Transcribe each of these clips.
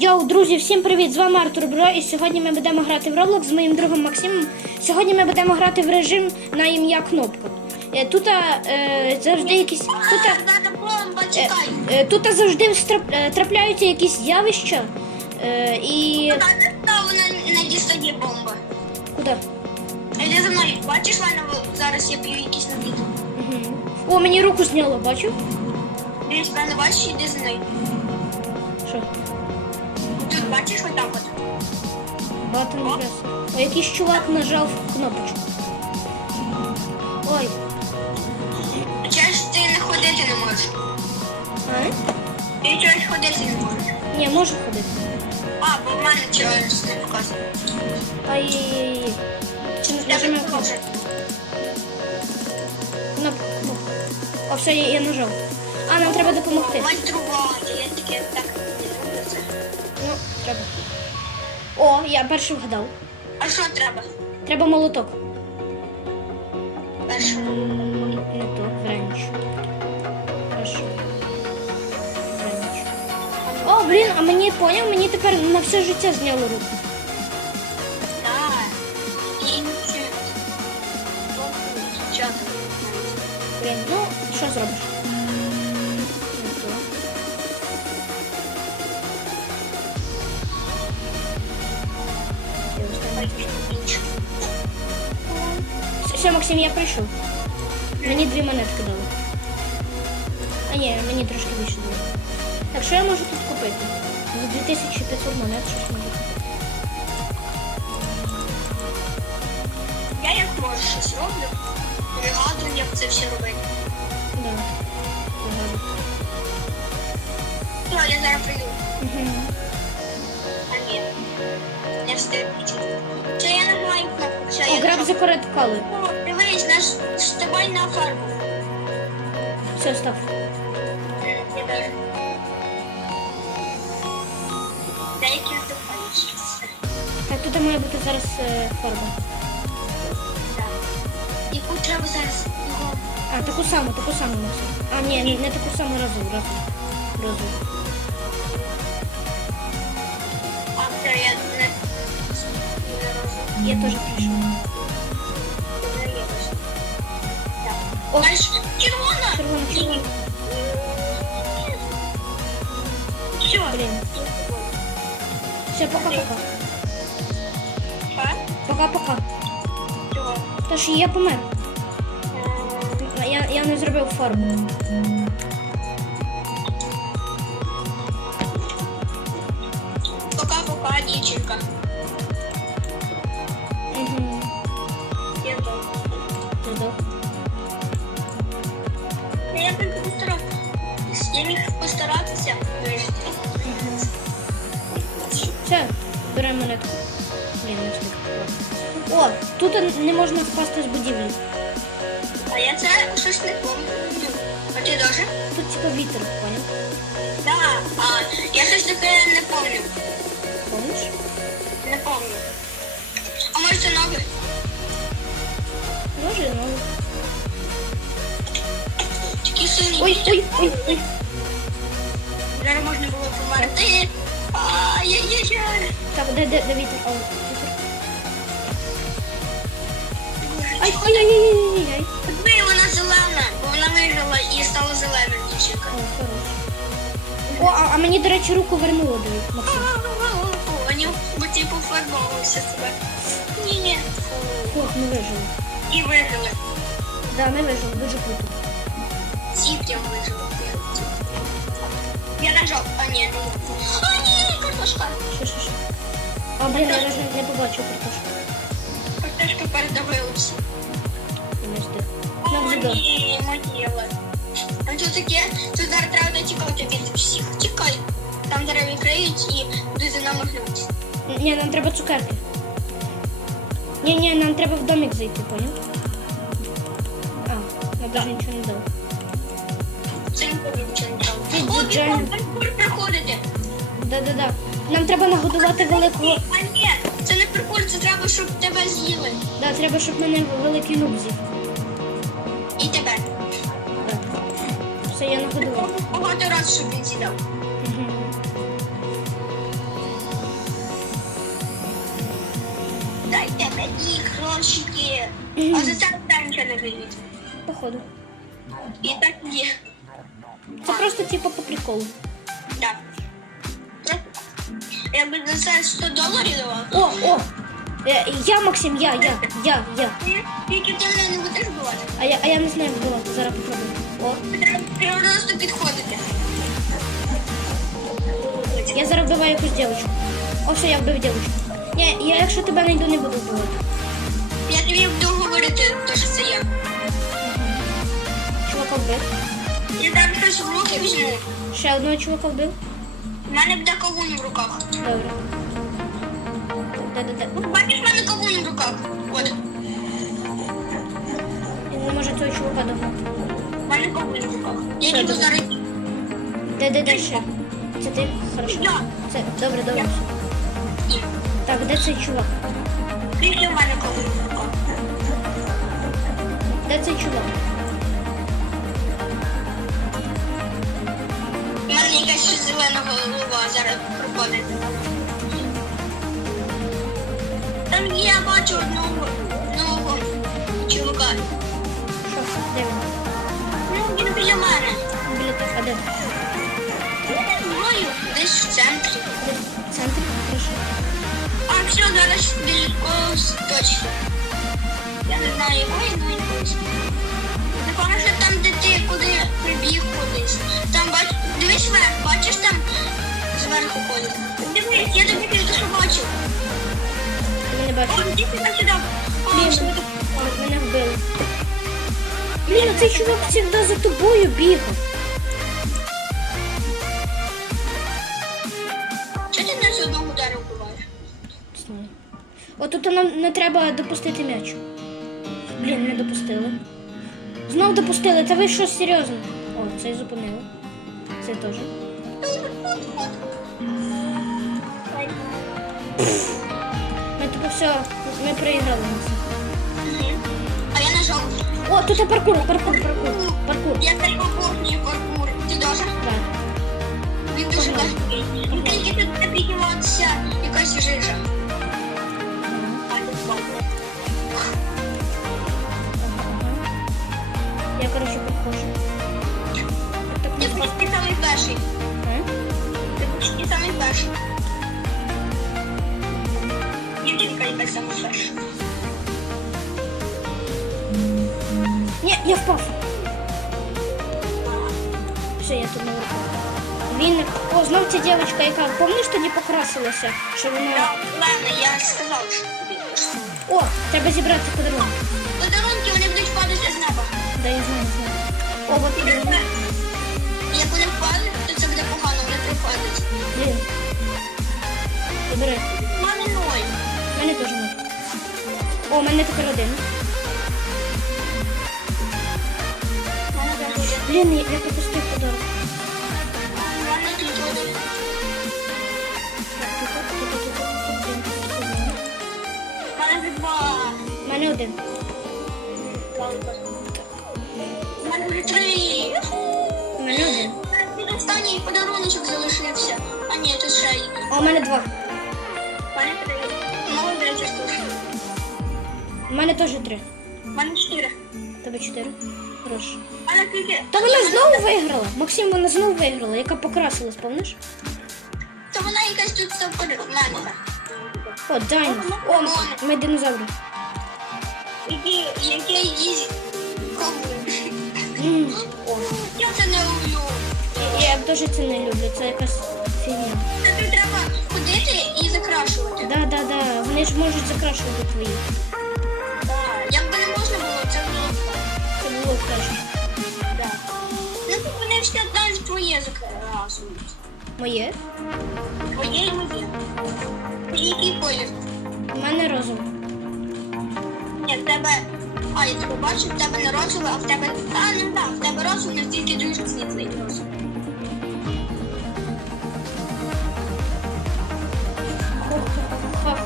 Йоу, друзі, всім привіт! З вами Артур Бро, і сьогодні ми будемо грати в Roblox з моїм другом Максимом. Сьогодні ми будемо грати в режим на ім'я кнопка. Е, Тут е, завжди якісь. Тут, е, е, тут завжди страп- е, трапляються якісь явища. Е, і. Не дістає бомба. Куди? Іди за мною. Бачиш, Ваня, зараз я п'ю якийсь напій. Угу. О, мені руку зняло, бачу? Дивись, Ваня, бачиш, іди за мною. Що? Бачиш отак от. Button press. О, якийсь чувак нажав кнопочку. Ой. Чого ж ти не ходити не можеш? А? Ти чогось ходити не можеш. Ні, можу ходити. А, бо в мене чогось не показує. Ай-яй-яй. Чи не Я нажимаю кнопку? Кнопку, кнопку. О, все, я, я нажав. А, нам треба допомогти. Майструвати, я таке так треба. О, я перший вгадав. А що треба? Треба молоток. Перше. М, Не то. Хорошо. Вренч. О, блін, а мені поняв, мені тепер на все життя зняло руку. Блін, ну, що зробиш? Все, Максим, я прийшов. Мені дві монетки дали. А ні, мені трошки більше дали. Так, що я можу тут купити? За 2500 монет щось можу купити. Я як можу щось роблю. Пригадую, як це все робити. Да. Погано. Ну, я зараз прийду. Мгм. А ні. Не встиг. Чи я нажимаю кнопку? О, я граб за нажав? корет color. О, Дивись, наш штабель на фарбу. Все, став. Деякі здихають. Так, тут має бути зараз е, фарба. Яку треба зараз? Його. А, таку саму, таку саму Максим. А, ні, не, не таку саму разу, разу. Разу. Я теж прийшов. Не є лише. Так. О, Знаєш, червона! червона, червона. Все. Блін. Все, пока-пока. Що? Пока-пока. Чого? Тож я помер. Е, А Я, я не зробив фарбу. Пока-пока, дівчинка. Беремо монетку. Блін, не встиг. О, тут не можна впасти з будівлі. А я це щось не пам'ятаю. А ти дуже? Тут типа вітер, поняв? Так. А я щось таке не пам'ятаю. Помниш? Не пам'ятаю. А може це нове? Може, ну. Такі сині. Ой, ой, ой, ой. Зараз можна було померти. Ай-яй-яй. Так, де, де, де вітер? О, вітер. Ай, ай, ай, ай, ай, ай. Якби вона зелена, бо вона вижила і стала зелена дівчинка. О, хорош. О, а, а мені, до речі, руку вернуло, диви, Максим. Поняв, бо ти пофарбовувався себе. Ні. Фух, ми вижили. І вижили. Да, ми вижили, дуже круто. Сіптям вижили. Я нажав. А ні. А ні, картошка. Що, що, що? А, блін, я навіть не побачив картошку. Картошка передавилася. Я не встиг. О, Нам вже ні, моєла. А тут таке, тут зараз треба дочекати від всіх. Чекай. Там дерева відкриють і будуть за нами гнути. Ні, нам треба цукерки. Ні, ні, нам треба в домик зайти, поняв? А, нам даже нічого не дав. Це ніколи нічого не треба. Ти діджей. приходити. Да-да-да. Нам треба нагодувати великого. А ні, це не приколь, це треба, щоб тебе з'їли. Да, треба, щоб мене великі нуб. І тебе. Так. Все, я нагодував. Багато раз, щоб він з'їдав. Дайте мені грошики. А за це нічого не вийде. Походу. І так є. Це просто типу по приколу. Так. Я би за 100 доларів давав. О, о! Е, Я, Максим, я, я, я, я. Тільки ти мене не будеш бувати. А я, а я не знаю, як було. Зараз попробую. О, Треба просто підходити. я зараз вбиваю якусь дівчинку. О, все, я вбив дівчинку. Ні, я якщо тебе не йду, не буду вбивати. Я тобі буду говорити, то, що це я. Чувака вбив. Я зараз щось в руки візьму. Ще одного чувака вбив. У мене буде кавун в руках. Добре. Де-де-де. Бачиш, в мене кавун в руках. От. Він не може цього чувака догнати. У мене кавун в руках. Я Що йду добре? зараз. Де-де-де ще? Це ти? Хорошо. Я. Це добре, добре. Ні. Так, де цей чувак? Скільки в мене кавун в руках? Де цей чувак? Мене якась ще зелена голова зараз проходить. Там я бачу одного, одного чувака. Що? Де він? Ну, він біля мене. Біля тих, а де? Десь в центрі. В центрі? Хорошо. А все, зараз когось точно. Я не знаю, його і не якось. Там, де ти куди прибіг кудись. Там бач, дивись вверх, бачиш там зверху ходить. Дивись, я тобі тільки що бачив. Ти мене бачиш? О, сюди. О, Блін, мене- вбили. Блін, а цей чувак завжди за тобою бігав. Чого ти з одного удару вбиваєш? От тут нам не треба допустити м'яч. Блін, не допустили. Знов допустили, та ви що серйозно? О, цей зупинили. Це теж. Ми типу все, ми проіграли на це. Мгм. А я нажав. О, тут є паркур, паркур, паркур, паркур. Я так обожнюю паркур. Ти теж? Так. Він дуже Ага. легкий. Він тільки тут буде підніматися якась жижа. почти самий перший. а? Ти почти самий перший. Дівчинка якась самий перший. Ні, я впав. Все, я тут наверху. Він. О, знов ця дівчинка, яка помниш тоді покрасилася, що вона. Я, ладно, я сказав, що тобі. О, треба зібрати подарунок. Подарунки вони будуть падати з неба. Да, я знаю, знаю. О, от Як вони припадуть. У мене ноль. У мене теж не. О, у мене тепер один. Блін, я, я пропустив подарунок. У мене тут один. У мене вже два. У мене один. У мене вже три. У мене один. Останній подаруночок залишився. А ні, тут ще є. О, у мене два. У мене три. Молодець. У мене теж три. У мене чотири. Тебе чотири. Хорош. У мене тільки... Та вона знову виграла. Максим, вона знову виграла, яка покрасилась, помниш? То вона якась тут совпадає. В мене. О, Дайна. О, ми динозаври. Які, які її... Кому? М, О. Я це не люблю. Я теж це не люблю, це якась фігня. Тобі треба ходити і закрашувати. Да, да, да. Вони ж можуть закрашувати твої. Так. Якби не можна було, це було б. Це було краще. Да. Ну, вони всі навіть твоє закрашують. Моє? Твоє і моє. І який колір? У мене розум. Ні, в тебе... А, я тебе бачу, в тебе не розове, а в тебе... А, ну так, в тебе розове, настільки дуже світлий розовий.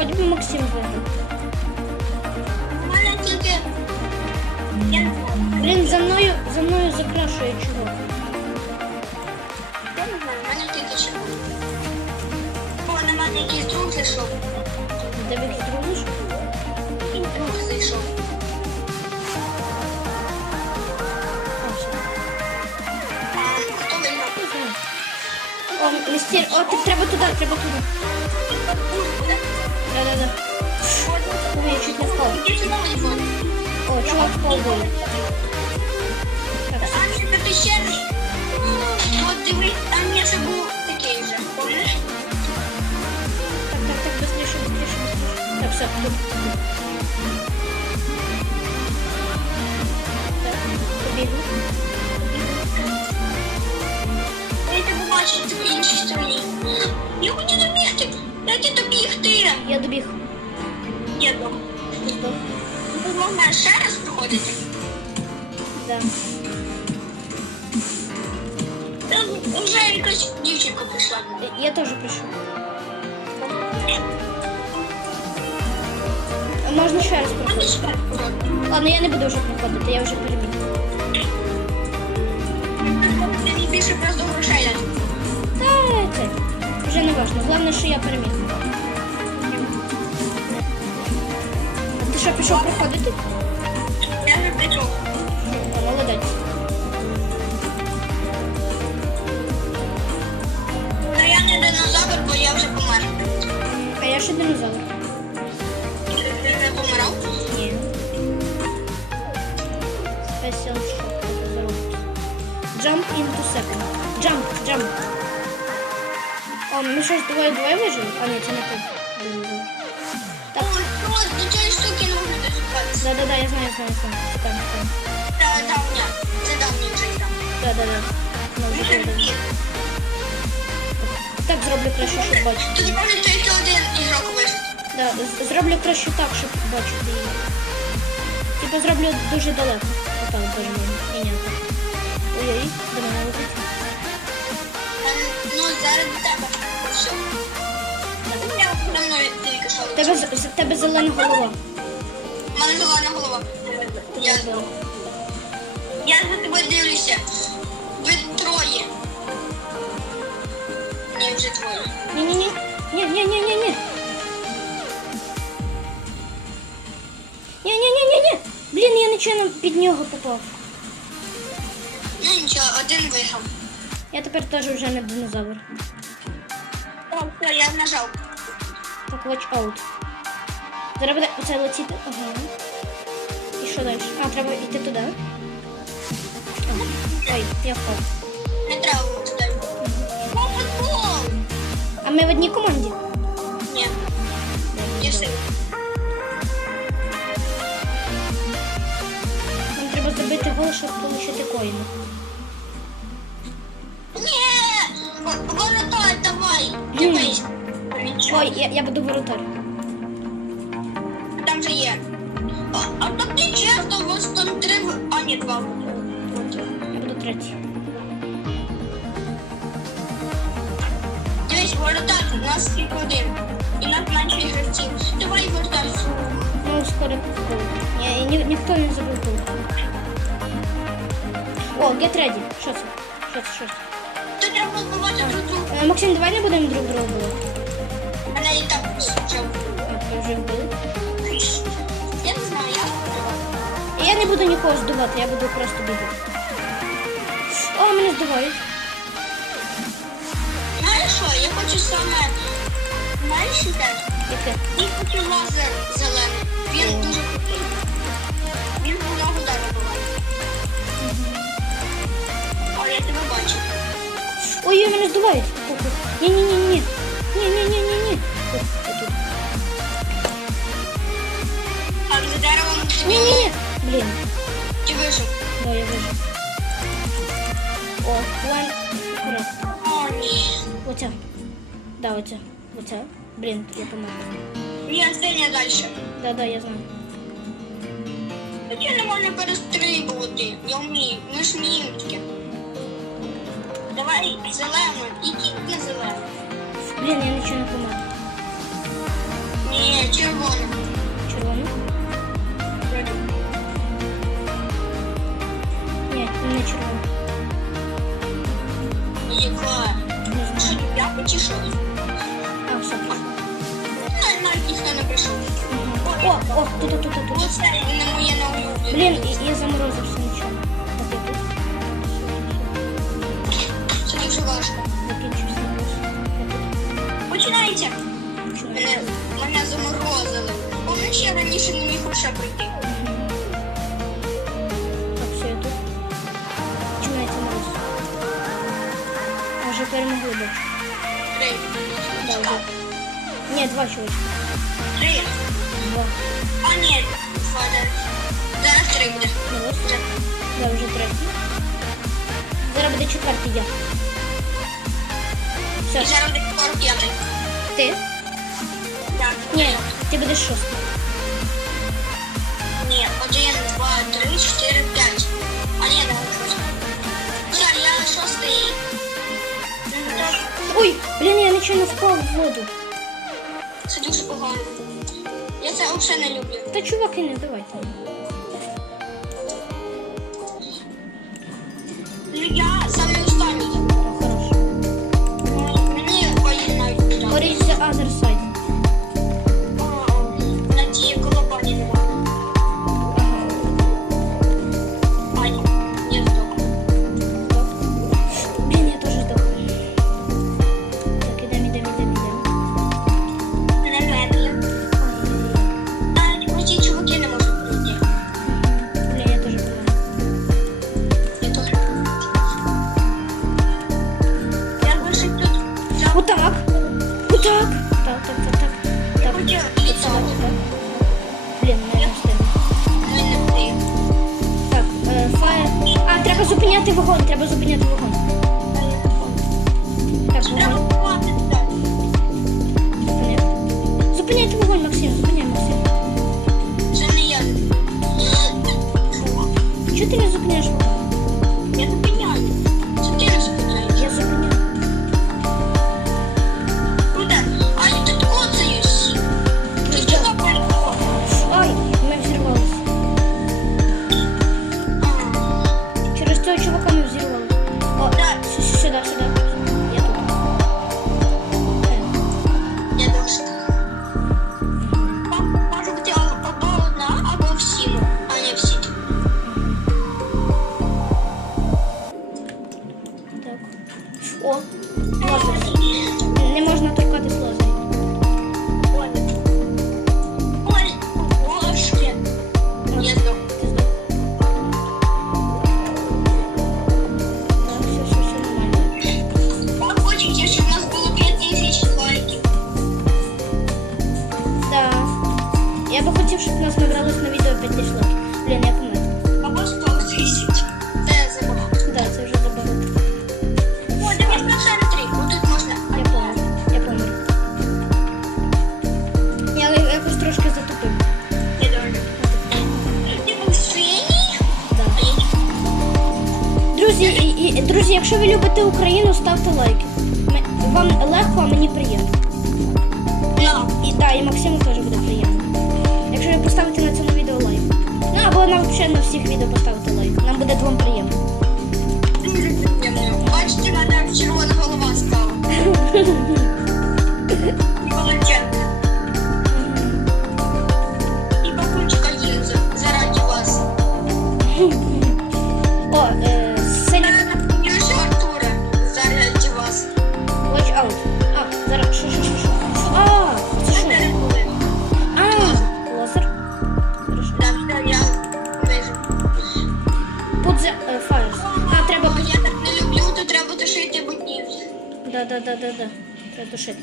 Хоч би Максим виграв. У мене тільки... Блін, за мною, за мною закрашує чувак. Я не знаю, у мене тільки червоний. О, мене якийсь друг зайшов. Де дружиш? друг зайшов. Виграв? Не знаю. О, містер, о, треба туди, треба туди. Да-да-да. Ой, я чуть не впав. Іди сюди, Іван. О, чувак впав в воду. Так, все. А, це ти ще раз. От дивись, там я ще був такий вже, помниш? Так, так, так, быстріше, быстріше, быстріше. Так, все, тут. Так, побігли. Я тебе бачу в іншій стороні. Я хочу добігти. Дайте добігти. Я добіг. Я дом. Ти здох. Тут можна ще раз проходити. Да. Там вже якась дівчинка прийшла. Я- Я теж прийшов. А Можна ще раз А ми проходити. ще проходимо. Ладно, я не буду вже проходити, я вже переміг. Мені більше просто грошей дати. Та Вже не важно. Головне, що я переміг. А ти що пішов проходити? Я прийшов. О, молодець. Ну я не динозавр, бо я вже помер. А я ще динозавр. Ти не помирав? Ні. Special робот. Jump into second. Jump, jump. О, ми щось двоє двоє вижили? А ні, це не ти. Так. От, до цієї штуки не можна. Да-да-да, я знаю, знаю, знаю. Чекаємо, чекаємо. Це давня. Це давня вже гра. Да-да-да. Ну, вже вже Так зроблю краще, щоб бачити. Тут може тільки один ігрок вийшов. Да, зроблю краще так, щоб бачити її. Типа зроблю дуже далеко. Отак можна. Ні, ні. Ой-ой, до мене летить. Ну, зараз до тебе. Все. Я за мною тільки що. Тебе, з- з- тебе зелена голова. У мене зелена голова. Я, Тебе я за тобою дивлюся. Ви троє. Ні, вже двоє. Ні-ні-ні. Ні-ні-ні-ні-ні. Ні-ні-ні-ні-ні. Блін, я нечайно під нього попав. Ну нічого, один виграв. Я тепер теж вже не динозавр. О, все, я нажав. Так, watch out. Зараз буде оце летіти. Ага. І що далі? А, треба йти туди. Ой, я впав. Не треба туди. О, футбол! А ми в одній команді? Ні, я все. Нам треба забити гол, щоб отримати коїни. Ні! Воротай, давай! Дивись. Ой, я, я буду воротар. Там же є. А, а там не чесно, у вас там три, а ні, два. Я буду третій. Дивись, воротар, у нас тільки один. І нас менше гравців. Давай воротар. Ну, скоро гол. Ні, ні, ніхто не забив гол. О, get ready. Що це? Що це? Що це? Треба збивати. Е, Максим, давай не будемо друг друга бувати. Мене і так посучав. А, я вже вбили. Я не знаю, як треба. Я не буду нікого здувати, я буду просто бігати. О, мене здувають. Знаєш що, я хочу саме... Знаєш, що те? Яке? Я хочу лазер зелений. Він дуже крутий. Ой, мене здувають. Ні-ні-ні-ні. Ні-ні-ні-ні-ні. О, я тут. А за деревом тобі Ні-ні-ні. Блін. ти вийшов. Да, я вижу. О, one. Аккурат. О, ні. Оця. Да, оця. Оця. Блін, я помер. Ні, синя далі. Да, да, я знаю. Тоді не можна перестрибувати. Я вмію. Ми ж вміємо таке. Давай, желаемый, иди, где желаемый? Блин, я ничего не понимаю. Не, червоный. Червоный? Нет, не на червоный. Его. Что, я почешу? А, все, Нормально, пришел. О, о, тут, тут, тут, тут. Блин, я заморозился ничего. знаєте, мене, мене заморозили. Вони ще раніше не міг лише прийти. Уже перемогли бы. Три. Да, уже. Нет, два чувачка. Три. Два. А нет, два, да. Да, три буде. Ну, Давай. Да, вже третій. Зараз буде четвертий я. Все. Зараз буде четвертий я. Ти? Так. Ні, ти будеш шостим. Ні, один, два, три, чотири, п'ять. А ні, да, шостий. Все, я шостий. Ой, блін, я нечайно впав в воду. Це дуже погано. Я це взагалі не люблю. Та чуваки, не давай Ну я conocer Зупиняйте вогонь, Максим, зупиняй, Максим. Це не я. Чого ти не зупиняєш вогонь? Я О, можна. Не можна Друзі, і, і, друзі, якщо ви любите Україну, ставте лайки. Вам легко, а мені приємно. No. І да, і Максиму теж буде приємно. Якщо ви поставите на цьому відео лайк. Ну або нам ще на всіх відео поставити лайк. Нам буде двом приємно. Бачите, мене червона голова стала. А, це що? А, лазер. Подзе... Е, фаєр. А, треба... Я не люблю, то треба тушити бутів. Да-да-да-да-да. Треба тушити.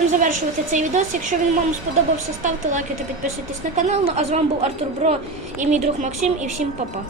Будемо завершувати цей відео. Якщо він вам сподобався, ставте лайки та підписуйтесь на канал. Ну а з вами був Артур Бро і мій друг Максим, і всім па-па.